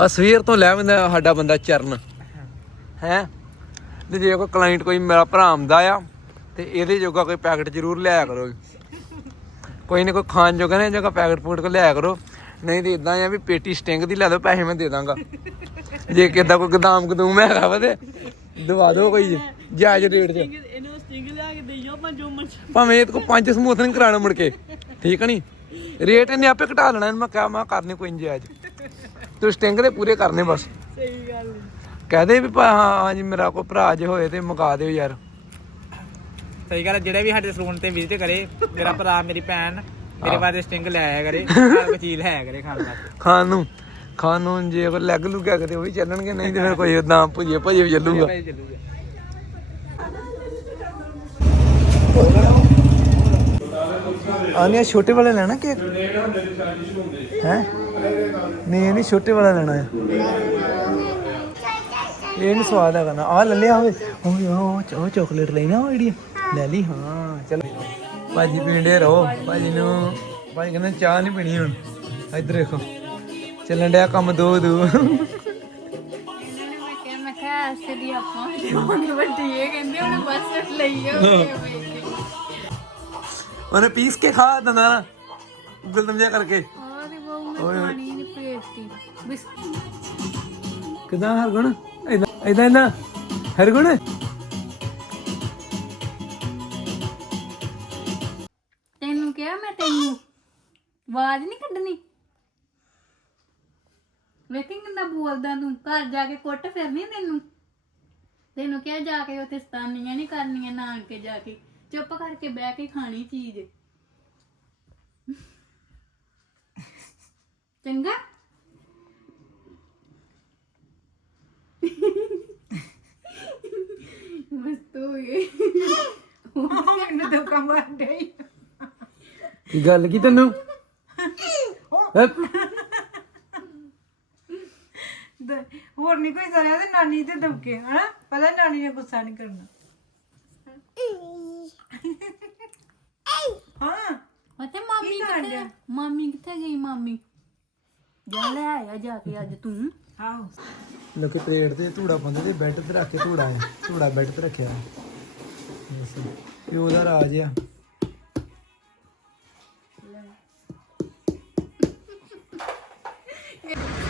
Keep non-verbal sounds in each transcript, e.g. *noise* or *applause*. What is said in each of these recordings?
ਆ ਸਵੇਰ ਤੋਂ ਲੈ ਬੰਦਾ ਸਾਡਾ ਬੰਦਾ ਚਰਨ। ਹੈ? ਤੇ ਜੇ ਕੋਈ ਕਲਾਇੰਟ ਕੋਈ ਮੇਰਾ ਭਰਾ ਆਉਂਦਾ ਆ ਤੇ ਇਹਦੇ ਜੋਗਾ ਕੋਈ ਪੈਕਟ ਜ਼ਰੂਰ ਲਿਆਇਆ ਕਰੋ। ਕੋਈ ਨਾ ਕੋਈ ਖਾਣ ਜੋਗਾ ਨੇ ਜੋਗਾ ਪੈਕਟ ਫੂਡ ਕੋ ਲਿਆਇਆ ਕਰੋ। ਨਹੀਂ ਤੇ ਇਦਾਂ ਆ ਵੀ ਪੇਟੀ ਸਟਿੰਗ ਦੀ ਲੈ ਦਿਓ ਪੈਸੇ ਮੈਂ ਦੇ ਦਾਂਗਾ। ਜੇ ਕਿਦਾਂ ਕੋਈ ਗਦਾਮ ਗਦੂਮ ਹੈਗਾ ਵਾ ਤੇ ਦਵਾ ਦਿਓ ਕੋਈ ਜਾਇਜ਼ ਰੇਟ 'ਚ ਇਹਨੂੰ ਸਟਿੰਗ ਲਿਆ ਕੇ ਦਈਓ ਮੈਂ ਜੋ ਮਰਜ਼ੀ। ਭਾਵੇਂ ਇਹ ਕੋ ਪੰਜ ਸਮੂਥਨਿੰਗ ਕਰਾਣਾ ਮੁੜ ਕੇ। ਠੀਕ ਨਹੀਂ ਰੇਟ ਇਹਨੇ ਆਪੇ ਘਟਾ ਲੈਣਾ ਇਹਨੂੰ ਮੈਂ ਕਿਹਾ ਮੈਂ ਕਰਨੇ ਕੋਈ ਜਾਇਜ਼। ਤੂੰ ਸਟਿੰਗ ਦੇ ਪੂਰੇ ਕਰਨੇ ਬਸ। ਸਹੀ ਗੱਲ। ਕਹਦੇ ਵੀ ਭਾ- ਹਾਂ ਜੀ ਮੇਰਾ ਕੋਈ ਭਰਾ ਜੇ ਹੋਏ ਤੇ ਮੁਕਾ ਦਿਓ ਯਾਰ। ਸਹੀ ਗੱਲ ਹੈ ਜਿਹੜੇ ਵੀ ਸਾਡੇ ਸਲੂਨ ਤੇ ਵਿਜ਼ਿਟ ਕਰੇ ਮੇਰਾ ਭਰਾ ਮੇਰੀ ਭੈਣ ਮੇਰੇ ਵਾਸਤੇ ਸਟਿੰਗ ਲੈ ਆਇਆ ਕਰੇ *laughs* ਨਾਲ ਕੋਈ ਚੀਜ਼ ਲੈ ਆਇਆ ਕਰੇ ਖਾਣ ਵਾਸਤੇ। ਖਾਣ ਨੂੰ ਖਾਣ ਨੂੰ ਜੇ ਕੋਈ ਲੈਗ ਲੁਗਾ ਕਦੇ ਉਹ ਵੀ ਚੱਲਣਗੇ ਨਹੀਂ ਤੇ ਫਿਰ ਕੋਈ ਉਦਾਂ ਭਜੇ ਵੀ ਚੱਲੂਗਾ। ਭਾਈ ਚੱਲੂਗਾ। ਆਨੇ ਛੋਟੇ ਵਾਲੇ ਲੈਣਾ ਕਿ ਹੈ? ਨਹੀਂ ਨਹੀਂ ਛੋਟੇ ਵਾਲਾ ਲੈਣਾ ਹੈ। ਇਹ ਨਹੀਂ ਸਵਾਦ ਹੈਗਾ ਨਾ। ਆ ਲੈ ਲਿਆ ਹੋਵੇ ਓਏ ਉਹ ਚਾਕਲੇਟ ਲੈਣਾ ਉਹ ਜਿਹੜੀ। ਲੈ ਲਈ ਹਾਂ ਚਲ। ਭਾਜੀ ਪੀਂਦੇ ਰਹੋ। ਭਾਜੀ ਨੂੰ ਭਾਜੀ ਕਹਿੰਦੇ ਚਾਹ ਨਹੀਂ ਪੀਣੀ ਹੁਣ। ਇੱਧਰ ਦੇਖੋ ਚੱਲਣ ਡਿਆ ਕੰਮ ਦੋ ਦੋ। ਮੈਂ ਕਿਹਾ ਦੀ ਆਪਾਂ ਵੱਡੀ ਇਹ ਕਹਿੰਦੇ ਹੁਣ ਬਸ ਲਈਓ। *laughs* ਉਹਨੇ ਪੀਸ ਕੇ ਖਾ ਦਿੰਦਾ ਨਾ ਗੁਲਦਮ ਜਿਹਾ ਕਰਕੇ। ਔਰ ਉਹ ਮੈਂ ਪਾਣੀ ਨਹੀਂ ਪੇਸਤੀ ਬਿਸਕੁਟ ਕਿਦਾਂ ਹਰਗੁਣ? ਇਦਾਂ ਇਦਾਂ ਇਦਾਂ ਹਰਗੁਣ? ਤੈਨੂੰ ਕਿਹਾ ਮੈਂ ਤੈਨੂੰ। ਆਵਾਜ਼ ਨਹੀਂ ਕੱਢਣੀ। ਵੇਖੀ ਕਿੰਨਾ ਬੋਲਦਾ ਤੂੰ। ਘਰ ਜਾ ਕੇ ਕੁੱਟ ਫਿਰਨੀ ਤੈਨੂੰ। ਤੈਨੂੰ ਕਿਹਾ ਜਾ ਕੇ ਉੱਥੇ ਸਤਾਨੀਆਂ ਨਹੀਂ ਕਰਨੀਆਂ ਨਾਨਕੇ ਜਾ ਕੇ। ਚੁੱਪ ਕਰਕੇ ਬਹਿ ਕੇ ਖਾਣੀ ਚੀਜ਼। ਚੰਗਾ? ਮਸਤੋ ਇਹ ਮੈਨੂੰ ਤਾਂ ਕਮਰ ਡੇ ਕੀ ਗੱਲ ਕੀ ਤੈਨੂੰ? ਹੈਂ? ਹੋਰ ਨਹੀਂ ਕੋਈ ਸਰਿਆ ਤੇ ਨਾਨੀ ਤੇ ਦਬਕੇ ਹਨਾ? ਪਤਾ ਨਾਨੀ ਨੇ ਗੁੱਸਾ ਨਹੀਂ ਕਰਨਾ। ਹਾਂ। ਅਤੇ ਮਾਮੀ ਕਿੱਥੇ ਆ? ਮਾਮੀ ਕਿੱਥੇ ਗਈ ਮਾਮੀ? ਜਾ ਲੈ ਆਇਆ ਜਾ ਕੇ ਅੱਜ ਤੂੰ। ਆਓ। ਲੋਕੀ ਪਲੇਟ ਤੇ ਧੂੜਾ ਪਾਉਂਦੇ ਤੇ ਬੈੱਡ ਤੇ ਰੱਖ ਕੇ ਧੂੜਾ ਹੈ। ਧੂੜਾ ਬੈੱਡ ਤੇ ਰੱਖਿਆ ਬਸ ਪਿਓ ਦਾ ਰਾਜ ਆ।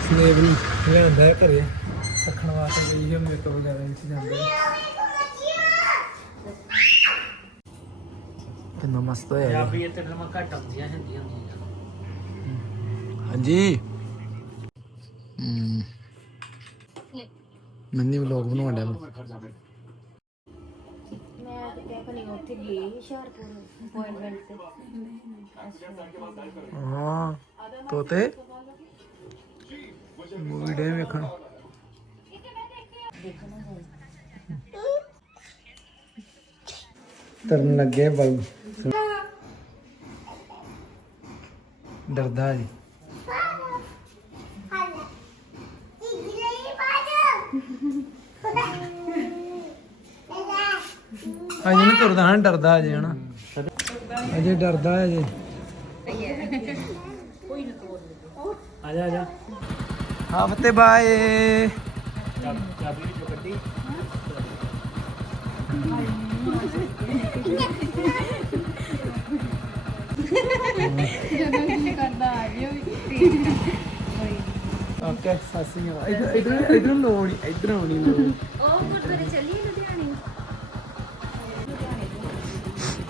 ਸਨੇਪ ਨੂੰ ਲਿਆਂਦਾ ਹੈ ਘਰੇ। ਰੱਖਣ ਵਾਸਤੇ ਗਈ ਹੈ ਤੋਂ ਵਗੈਰਾ ਵਿੱਚ ਜਾਂਦੇ ਕਿੰਨਾ ਮਸਤ ਹੋਇਆ ਯਾਰ। ਵੀ ਇੱਥੇ ਫਿਲਮਾਂ ਘੱਟ ਆਉਂਦੀਆਂ ਹੁੰਦੀਆਂ ਹੁੰਦੀਆਂ। ਹਾਂਜੀ। ਹਮ ਮੰਨੀ ਵਲੌਗ ਬਣਾਉਂਦਾ ਮੈਂ ਮੈਂ ਤੇ ਕਹਿ ਕਨੀ ਉੱਥੇ ਗਈ ਹੁਸ਼ਿਆਰਪੁਰ ਅਪਾਇੰਟਮੈਂਟ ਤੇ। ਹਾਂ ਤੋਤੇ। ਮੂਵੀ ਡੇ ਵੇਖਣ। ਤਰਨ ਲੱਗੇ ਬਲ ਡਰਦਾ ਜੀ ਅਜੇ ਨਹੀਂ ਤੁਰਦਾ ਹਾਂ ਡਰਦਾ ਅਜੇ ਹਨਾ। ਅਜੇ ਡਰਦਾ ਹੈ ਅਜੇ ਆ ਜਾ ਆ ਜਾ। ਹਾਂ ਬਾਏ। ਚਾਬੀ ਵੀ ਜੋ ਜਦੋਂ ਓਕੇ ਸਾਸੀ ਆ ਇਧਰ ਇਧਰ ਇਧਰ ਲੋਣੀ ਇਧਰ ਆਉਣੀ ਉਹ ਗੁਰਦੁਆਰੇ ਚੱਲੀਏ ਲੁਧਿਆਣੇ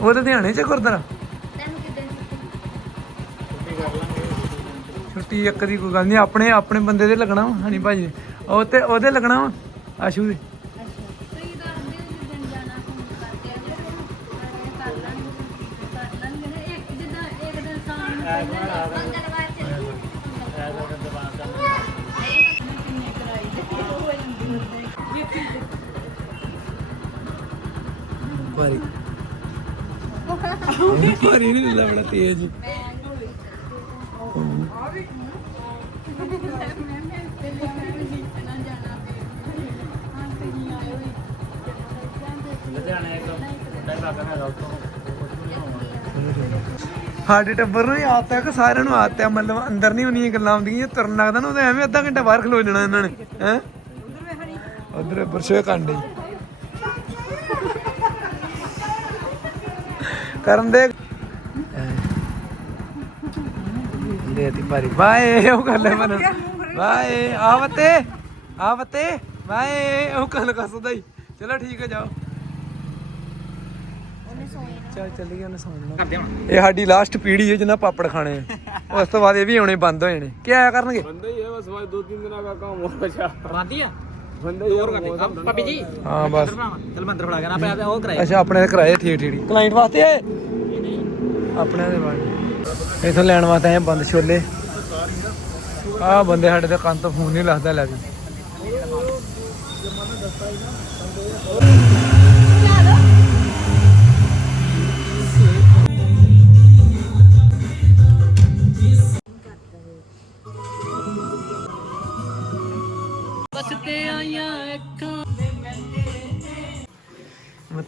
ਉਹ ਤਾਂ ਚ ਗੁਰਦੁਆਰਾ ਤੈਨੂੰ ਕਿਦਾਂ ਛੁੱਟੀ ਇੱਕ ਦੀ ਕੋਈ ਗੱਲ ਨਹੀਂ ਆਪਣੇ ਆਪਣੇ ਬੰਦੇ ਦੇ ਲੱਗਣਾ ਵਾ ਹਣੀ ਭਾਜੀ ਉਹ ਤੇ ਉਹਦੇ ਲੱਗਣਾ ਵਾ ਆਸ਼ੂ ਦੇ ਭਾਰੀ। ਭਾਰੀ ਨਹੀਂ ਬੜਾ ਤੇਜ਼। ਸਾਡੇ ਟੱਬਰ ਨੂੰ ਆਦਤ ਹੈ ਕਿ ਸਾਰਿਆਂ ਨੂੰ ਆਦਤ ਹੈ ਮਤਲਬ ਅੰਦਰ ਨਹੀਂ ਹੁੰਦੀਆਂ ਗੱਲਾਂ ਆਉਂਦੀਆਂ ਜੇ ਤੁਰਨ ਲੱਗਦਾ ਨਾ ਉਹ ਤਾਂ ਐਵੇਂ ਅੱਧਾ ਘੰਟਾ ਬਾਹਰ ਖਲੋ ਜਾਣਾ ਇਹਨਾਂ ਨੇ ਹੈ? ਉਧਰ ਬਰਸ਼ੇ ਕਾਂਡੇ ਕਰਨ ਦੇ। ਦੇ ਤੀ ਭਾਰੀ। ਬਾਏ ਉਹ ਕਰ ਲੈ ਮਨ। ਬਾਏ ਆਵਤੇ ਆਵਤੇ ਬਾਏ ਉਹ ਕੱਲ ਕਸਦਾ ਹੀ ਚਲੋ ਠੀਕ ਹੈ ਜਾਓ। ਚੱਲ ਚੱਲੀਏ ਉਹਨੇ ਸੌਣਾ ਇਹ ਸਾਡੀ ਲਾਸਟ ਪੀੜ੍ਹੀ ਹੈ ਜਿੰਨਾ ਪਾਪੜ ਖਾਣੇ ਆ। ਉਸ ਤੋਂ ਬਾਅਦ ਇਹ ਵੀ ਆਉਣੇ ਬੰਦ ਹੋ ਜਾਣੇ। ਕੀ ਆਇਆ ਕਰਨਗੇ? ਰਾਂਦੀ ਆ ਬੰਦੇ ਹੋਰ ਕਰਦੇ ਭਾਬੀ ਜੀ। ਹਾਂ ਬਸ। ਚਲ ਮੰਦਰ ਫੜਾ ਗਿਆ ਨਾ ਪਿਆ ਉਹ ਕਰਾਇਆ। ਅੱਛਾ ਆਪਣੇ ਦੇ ਕਰਾਏ ਠੀਕ ਠੀਕ। ਕਲਾਇੰਟ ਵਾਸਤੇ ਆਏ ਆਪਣੇ ਦੇ ਬਾਅਦ ਇਥੋਂ ਲੈਣ ਵਾਸਤੇ ਆਏ ਬੰਦ ਛੋਲੇ। ਆ ਬੰਦੇ ਸਾਡੇ ਦੇ ਕੰਨ ਤੋਂ ਫੋਨ ਨਹੀਂ ਲੱਗਦਾ ਲੈ ਵੀ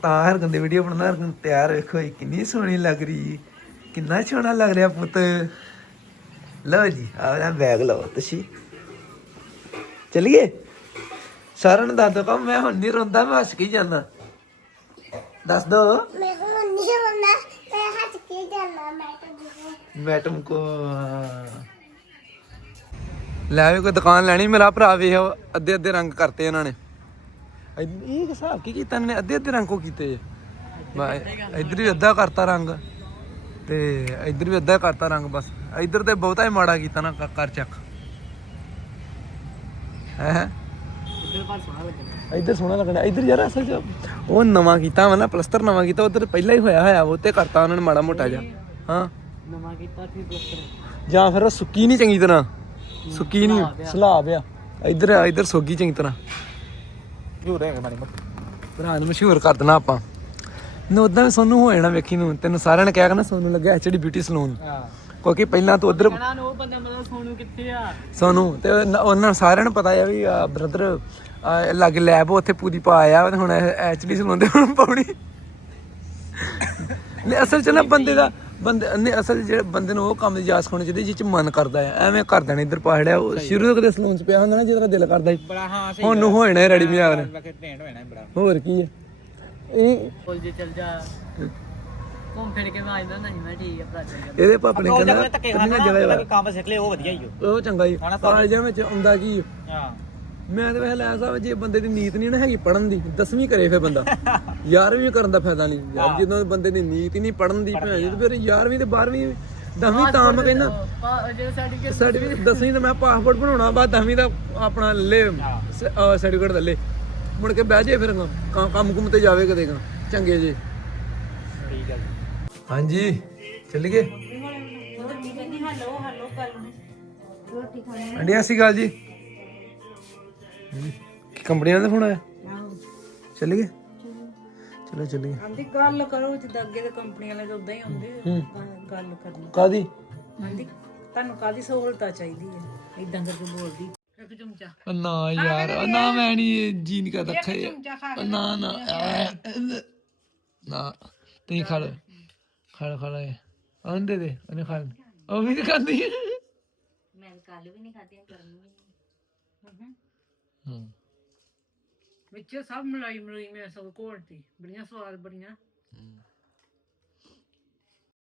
ਤਾਂ ਹਰ ਗੰਦੇ ਵੀਡੀਓ ਬਣਾਉਂਦਾ ਹਰ ਗੰਦ ਤਿਆਰ ਵੇਖੋ ਇਹ ਕਿੰਨੀ ਸੋਹਣੀ ਲੱਗ ਰਹੀ ਕਿੰਨਾ ਸੋਹਣਾ ਲੱਗ ਰਿਹਾ ਪੁੱਤ। ਲਓ ਜੀ ਆਹ ਬੈਗ ਲਓ ਤੁਸੀਂ। ਚਲਿਏ? ਸਾਰਿਆਂ ਨੂੰ ਦੱਸ ਦੋ ਕਮ ਮੈਂ ਹੁਣ ਨਹੀਂ ਰੋਂਦਾ ਮੈਂ ਹੱਸ ਕੇ ਜਾਂਦਾ। ਦੱਸ ਦੋ। ਮੈਂ ਕੋ ਨਹੀਂ ਹੁੰਦਾ ਮੈਂ ਹੱਥ ਕੇ ਜਾਣਾ ਮੈਂ ਤਾਂ ਜਿਵੇਂ। ਮੈਡਮ ਕੋ ਲੈ ਵੀ ਕੋਈ ਦੁਕਾਨ ਲੈਣੀ ਮੇਰਾ ਭਰਾ ਵੇਖ ਅੱਧੇ ਅੱਧੇ ਰੰਗ ਕਰਤੇ ਇਹਨਾਂ ਨੇ। ਇਹ ਹਿਸਾਬ ਕੀ ਕੀਤਾ ਇਹਨਾਂ? ਨੇ ਅੱਧੇ ਅੱਧੇ ਰੰਗ ਕੋ ਕੀਤੇ ਬਾ- ਇੱਧਰ ਵੀ ਅੱਧਾ ਕਰਤਾ ਰੰਗ ਤੇ ਇੱਧਰ ਵੀ ਅੱਧਾ ਕਰਤਾ ਰੰਗ ਬਸ। ਇੱਧਰ ਤੇ ਬਹੁਤਾ ਹੀ ਮਾੜਾ ਕੀਤਾ ਨਾ ਕ- ਕਰ ਚੱਕ। ਹੈ ਇੱਧਰ ਪਰ ਸੋਹਣਾ ਲੱਗਦਾ ਇੱਧਰ ਸੋਹਣਾ ਲੱਗਣਾ। ਇੱਧਰ ਯਾਰ ਅਸਲ ਚ ਉਹ ਨਵਾਂ ਕੀਤਾ ਵਾ ਨਾ ਪਲਸਤਰ ਨਵਾਂ ਕੀਤਾ ਉਧਰ ਪਹਿਲਾਂ ਹੀ ਹੋਇਆ ਹੋਇਆ ਉਹ ਤੇ ਕਰਤਾ ਉਹਨਾਂ ਨੇ ਮਾੜਾ ਮੋਟਾ ਜਿਹਾ। ਹਾਂ। ਨਵਾਂ ਕੀਤਾ ਫਿਰ ਪਲਸਤਰ। ਜਾਂ ਫਿਰ ਉਹ ਸੁੱਕੀ ਨਹੀਂ ਚੰਗੀ ਤਰ੍ਹਾਂ। ਸੁੱਕੀ ਨਹੀਂ ਸਲਾਬ ਆ ਇੱਧਰ ਇੱਧਰ ਸੋਗੀ ਚੰਗੀ ਤਰ੍ਹਾਂ। ਜੂ ਰਹੇਗਾ ਮਾੜੀ ਮੋਟੀ। ਭਰਾ ਨੂੰ ਮਸ਼ਹੂਰ ਕਰ ਦੇਣਾ ਆਪਾਂ। ਨੂੰ ਉਦਾਂ ਵੀ ਸੋਨੂੰ ਹੋ ਜਾਣਾ ਵੇਖੀ ਨੂੰ ਤੈਨੂੰ ਸਾਰਿਆਂ ਨੇ ਕਿਹਾ ਕਿ ਨਾ ਸੋਨੂੰ ਲੱਗਿਆ ਐਚਡੀ ਬਿਊਟੀ ਸਲੂਨ। ਹਾਂ। ਕਿਉਂਕਿ ਪਹਿਲਾਂ ਤੂੰ ਉਧਰ ਕਹਣਾ ਨੂੰ ਉਹ ਬੰਦਾ ਮਤਲਬ ਸੋਨੂ ਕਿੱਥੇ ਆ? ਸੋਨੂੰ ਤੇ ਉਹਨਾਂ ਉਹਨਾਂ ਸਾਰਿਆਂ ਨੂੰ ਪਤਾ ਆ ਵੀ ਬ੍ਰਦਰ ਲੱਗ ਲੈਬ ਉੱਥੇ ਪੂਰੀ ਪਾ ਆਇਆ ਤੇ ਹੁਣ ਐਚਡੀ ਸਲੂਨ ਦੇ ਹੁਣ ਪਾਉਣੀ। ਅਸਲ ਚ ਨਾ ਬੰਦੇ ਦਾ ਬੰਦੇ ਨੇ ਅਸਲ ਜਿਹੜੇ ਬੰਦੇ ਨੂੰ ਉਹ ਕੰਮ ਦੀ ਜਾਸ ਹੋਣੀ ਚਾਹੀਦੀ ਚ ਮਨ ਕਰਦਾ ਆ। ਐਵੇਂ ਕਰ ਦੇਣਾ ਇੱਧਰ ਪਾੜਿਆ ਉਹ। ਸ਼ੁਰੂ ਤੋਂ ਕਦੇ ਸਲੂਨ ਚ ਪਿਆ ਹੁੰਦਾ ਨਾ ਜਿਹਦਾ ਦਿਲ ਕਰਦਾ ਸੀ। ਬੜਾ ਹਾਂ ਸਹੀ ਹੁਣ ਨੂੰ ਹੋ ਜਾਣਾ ਰੈਡੀ ਮਜ਼ਾਕ ਨੇ ਬੜਾ। ਹੋਰ ਕੀ ਹੈ ਇਹ ਕੋਲ ਜੇ ਚਲ ਜਾ। ਘੁੰਮ ਫਿਰ ਕੇ ਮੈਂ ਆਇਦਾ ਨਹੀਂ ਮੈਂ ਠੀਕ ਹੈ ਭਰਾ ਚੱਲ ਇਹਦੇ ਪਾਪਾ ਨੇ ਕਹਿੰਦਾ ਧੱਕੇ ਖਾਣਾ ਕੰਮ ਸਿੱਖ ਲੈ ਉਹ ਵਧੀਆ ਹੀ ਉਹ ਚੰਗਾ ਹੀ ਕਾਲਜਾਂ ਵਿੱਚ ਆਉਂਦਾ ਕੀ ਹਾਂ। ਮੈਂ ਤਾਂ ਵੈਸੇ ਲੈ ਸਾਹਿਬ ਜੇ ਬੰਦੇ ਦੀ ਨੀਤ ਨਹੀਂ ਨਾ ਹੈਗੀ ਪੜਨ ਦੀ ਦਸਵੀਂ ਕਰੇ ਫੇ ਬੰਦਾ। 11ਵੀਂ ਕਰਨ ਦਾ ਫਾਇਦਾ ਨਹੀਂ। ਯਾਰ ਜਦੋਂ ਬੰਦੇ ਦੀ ਨੀਤ ਹੀ ਨਹੀਂ ਪੜਨ ਦੀ ਭੈਣ ਜੀ ਤੇ ਫਿਰ 11ਵੀਂ ਤੇ 12ਵੀਂ ਦਸਵੀਂ ਤਾਂ ਮੈਂ ਕਹਿੰਦਾ। ਜੇ ਸਰਟੀਫਿਕੇਟ ਸਰਟੀਫਿਕੇਟ ਦਸਵੀਂ ਦਾ ਮੈਂ ਪਾਸਪੋਰਟ ਬਣਾਉਣਾ ਬਾਅਦ ਦਸਵੀਂ ਦਾ ਆਪਣਾ ਲੈ ਸਰਟੀਫਿਕੇਟ ਲੈ ਲੈ। ਮੁੜ ਕੇ ਬਹਿ ਜੇ ਫਿਰ ਕੰਮ ਕੰਮ ਤੇ ਜਾਵੇ ਕਦੇ ਕਾਂ ਚੰਗੇ ਜੇ। ਠੀਕ ਹੈ ਹਾਂਜੀ ਚੱਲ ਗਏ। ਹਲੋ ਹਲੋ ਕਰ ਰੋਟੀ ਖਾਣੀ ਸ਼੍ਰੀ ਅਕਾਲ ਜੀ। ਕੰਪਨੀ ਵਾਲੇ ਦਾ ਫੋਨ ਆਇਆ? ਚੱਲ ਗਏ? ਚਲੋ। ਚੱਲੀਏ ਆਂਦੀ ਗੱਲ ਕਰੋ ਜਿੱਦਾਂ ਅੱਗੇ ਦੇ ਕੰਪਨੀ ਵਾਲੇ ਤਾਂ ਉਦਾਂ ਹੀ ਹੁੰਦੇ ਗੱਲ ਕਰਨੀ। ਕਾਦੀ ਆਂਦੀ ਤੁਹਾਨੂੰ ਕਾਦੀ ਸਹੂਲਤਾਂ ਚਾਹੀਦੀ ਹੈ ਇਦਾਂ ਕਰਕੇ ਬੋਲਦੀ। ਇੱਕ ਚਮਚਾ। ਨਾ ਯਾਰ ਨਾ ਮੈਂ ਨਹੀਂ ਜੀ ਨਹੀਂ ਕਰਦਾ। ਖਾਏ ਨਾ ਨਾ ਐ, ਨਾ। ਤੈਨੂੰ ਖਾ ਲੈ ਖਾ ਲੈ ਖਾ ਲੈ ਆਂਦੇ ਦੇ ਉਹਨੇ ਖਾ। ਉਹ ਵੀ ਨਹੀਂ ਖਾਂਦੀ। ਮੈਂ ਕੱਲ ਵੀ ਨਹੀਂ ਖਾਧੀਆਂ ਗਰਮੀ ਹਾਂ। ਵਿੱਚ ਸਭ ਮਲਾਈ ਮਲਾਈ ਮੈਂ ਸਭ ਘੋਲਤੀ ਬੜੀਆਂ ਸਵਾਦ ਬੜੀਆਂ